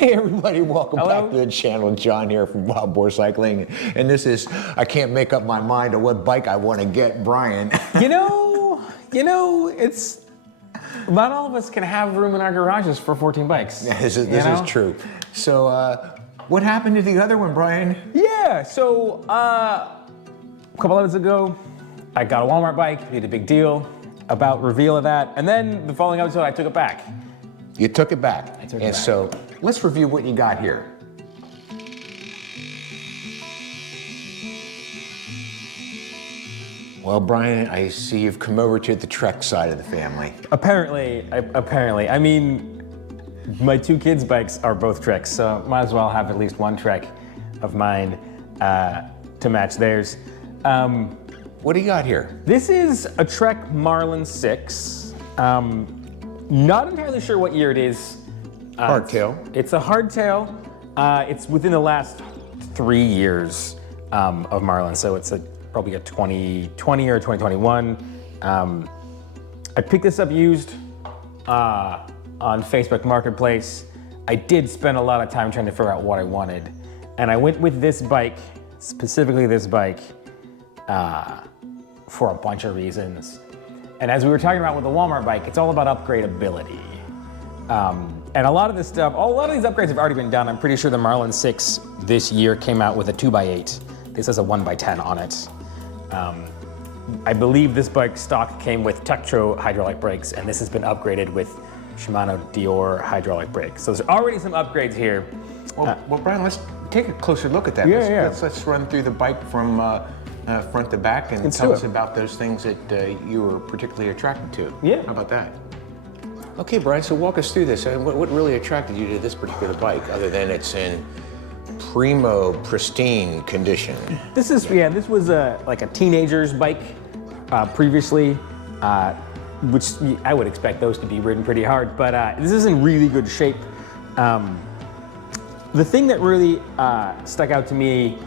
Hey everybody, welcome Hello. back to the channel. John here from Wild Boar Cycling. And this is, I can't make up my mind on what bike I want to get, Brian. You know, it's, not all of us can have room in our garages for 14 bikes. Yeah, this is true. So, what happened to the other one, Brian? Yeah, so a couple of months ago, I got a Walmart bike, made a big deal about reveal of that, and then the following episode, I took it back. You took it back. I took it and back. So, let's review what you got here. Well, Brian, I see you've come over to the Trek side of the family. Apparently, I mean, my two kids' bikes are both Treks, so might as well have at least one Trek of mine to match theirs. What do you got here? This is a Trek Marlin 6. Not entirely sure what year it is. Hardtail. It's a hardtail. It's within the last 3 years of Marlin, so it's probably a 2020 or 2021. I picked this up used on Facebook Marketplace. I did spend a lot of time trying to figure out what I wanted, and I went with this bike, specifically this bike, for a bunch of reasons. And as we were talking about with the Walmart bike, it's all about upgradability. And a lot of this stuff, a lot of these upgrades have already been done. I'm pretty sure the Marlin 6 this year came out with a 2x8. This has a 1x10 on it. I believe this bike stock came with Tektro hydraulic brakes, and this has been upgraded with Shimano Dior hydraulic brakes. So there's already some upgrades here. Well, Brian, let's take a closer look at that. Let's run through the bike from front to back and tell us about those things that you were particularly attracted to. Yeah. How about that? Okay, Brian, so walk us through this. What really attracted you to this particular bike, other than it's in primo, pristine condition? This is, this was like a teenager's bike previously, which I would expect those to be ridden pretty hard, but this is in really good shape. The thing that really stuck out to me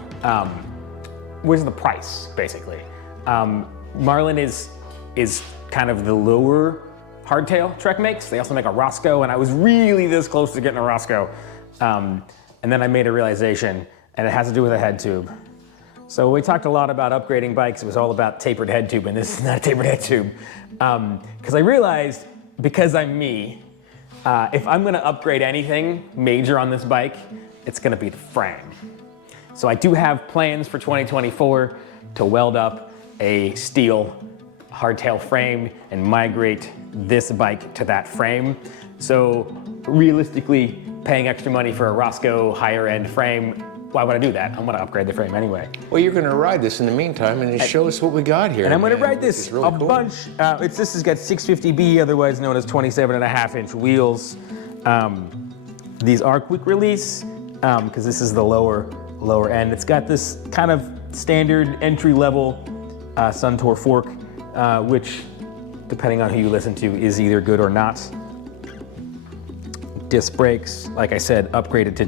was the price, basically. Marlin is kind of the lower hardtail Trek makes. They also make a Roscoe, and I was really this close to getting a Roscoe. And then I made a realization, and it has to do with a head tube. So we talked a lot about upgrading bikes. It was all about tapered head tube, and this is not a tapered head tube. Because I realized, because I'm me, if I'm gonna upgrade anything major on this bike, it's gonna be the frame. So I do have plans for 2024 to weld up a steel hardtail frame and migrate this bike to that frame. So realistically, paying extra money for a Roscoe higher end frame, why would I do that? I'm gonna upgrade the frame anyway. Well, you're gonna ride this in the meantime and just show us what we got here. And I'm gonna ride this really cool. bunch. This has got 650B, otherwise known as 27.5-inch wheels. These are quick release, because this is the lower end. It's got this kind of standard entry level Suntour fork, which, depending on who you listen to, is either good or not. Disc brakes, like I said, upgraded to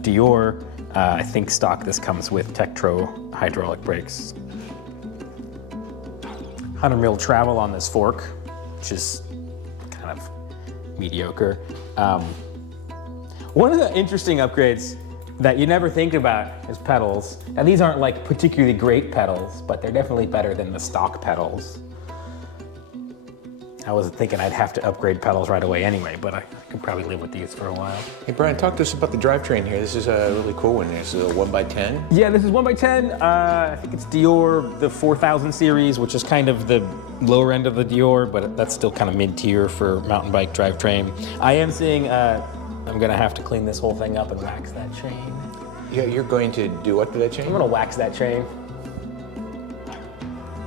Dior. I think stock this comes with Tektro hydraulic brakes. 100 mil travel on this fork, which is kind of mediocre. One of the interesting upgrades that you never think about is pedals. Now these aren't like particularly great pedals, but they're definitely better than the stock pedals. I was thinking I'd have to upgrade pedals right away anyway, but I could probably live with these for a while. Hey Brian, talk to us about the drivetrain here. This is a really cool one. This is a 1x10. Yeah, this is 1x10. I think it's Dior, the 4000 series, which is kind of the lower end of the Dior, but that's still kind of mid-tier for mountain bike drivetrain. I am seeing, I'm gonna have to clean this whole thing up and wax that chain. Yeah, you're going to do what to that chain? I'm gonna wax that chain.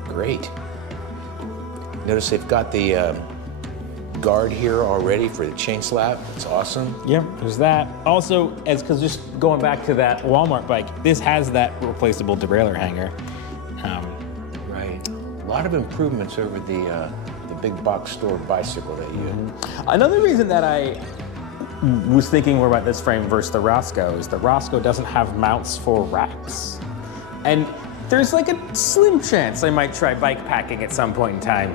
Great. Notice they've got the guard here already for the chain slap. It's awesome. Yeah, there's that. Also, because just going back to that Walmart bike, this has that replaceable derailleur hanger. Right. A lot of improvements over the big box store bicycle that you. Another reason that I was thinking more about this frame versus the Roscoe is the Roscoe doesn't have mounts for racks. And there's like a slim chance I might try bike packing at some point in time,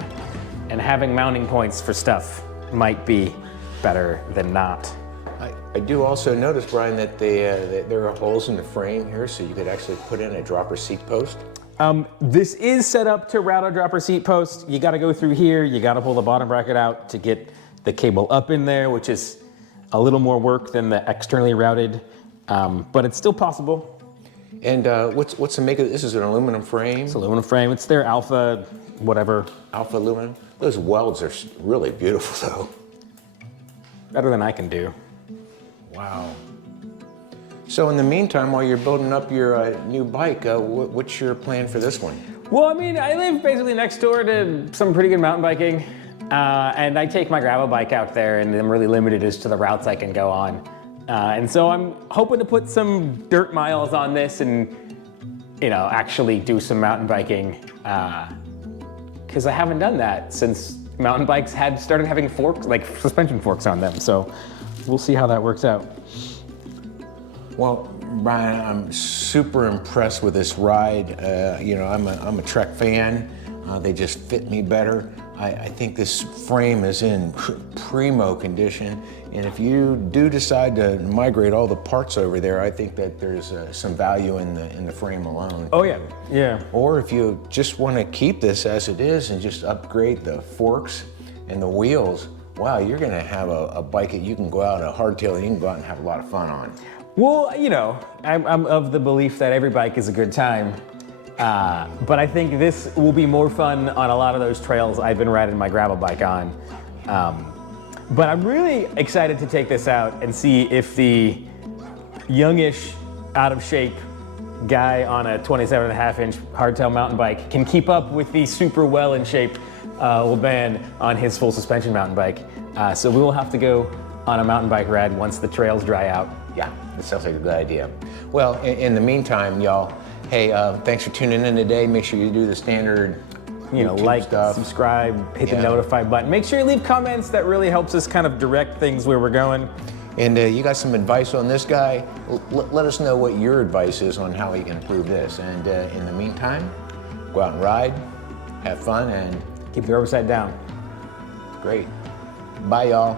and having mounting points for stuff might be better than not. I do also notice, Brian, that that there are holes in the frame here, so you could actually put in a dropper seat post. This is set up to route a dropper seat post. You got to go through here. You got to pull the bottom bracket out to get the cable up in there, which is a little more work than the externally routed, but it's still possible. And what's the make of this? Is an aluminum frame? It's aluminum frame. It's their alpha, whatever. Alpha aluminum. Those welds are really beautiful, though. Better than I can do. Wow. So in the meantime, while you're building up your new bike, what's your plan for this one? Well, I mean, I live basically next door to some pretty good mountain biking, and I take my gravel bike out there, and I'm really limited as to the routes I can go on. And so I'm hoping to put some dirt miles on this and, actually do some mountain biking, because I haven't done that since mountain bikes had started having forks, like suspension forks on them. So we'll see how that works out. Well, Brian, I'm super impressed with this ride. I'm a Trek fan. They just fit me better. I think this frame is in primo condition, and if you do decide to migrate all the parts over there, I think that there's some value in the frame alone. Oh yeah, yeah. Or if you just want to keep this as it is and just upgrade the forks and the wheels, wow, you're going to have a bike that you can go out, a hardtail that you can go out and have a lot of fun on. Well, I'm of the belief that every bike is a good time. But I think this will be more fun on a lot of those trails I've been riding my gravel bike on. But I'm really excited to take this out and see if the youngish, out of shape guy on a 27.5-inch hardtail mountain bike can keep up with the super well in shape LeBan on his full suspension mountain bike. So we will have to go on a mountain bike ride once the trails dry out. Yeah, that sounds like a good idea. Well, in the meantime, y'all, hey, thanks for tuning in today. Make sure you do the standard YouTube like, stuff. subscribe, hit the notify button. Make sure you leave comments. That really helps us kind of direct things where we're going. And you got some advice on this guy? Let us know what your advice is on how he can improve this. And in the meantime, go out and ride, have fun, and keep the upside down. Great. Bye, y'all.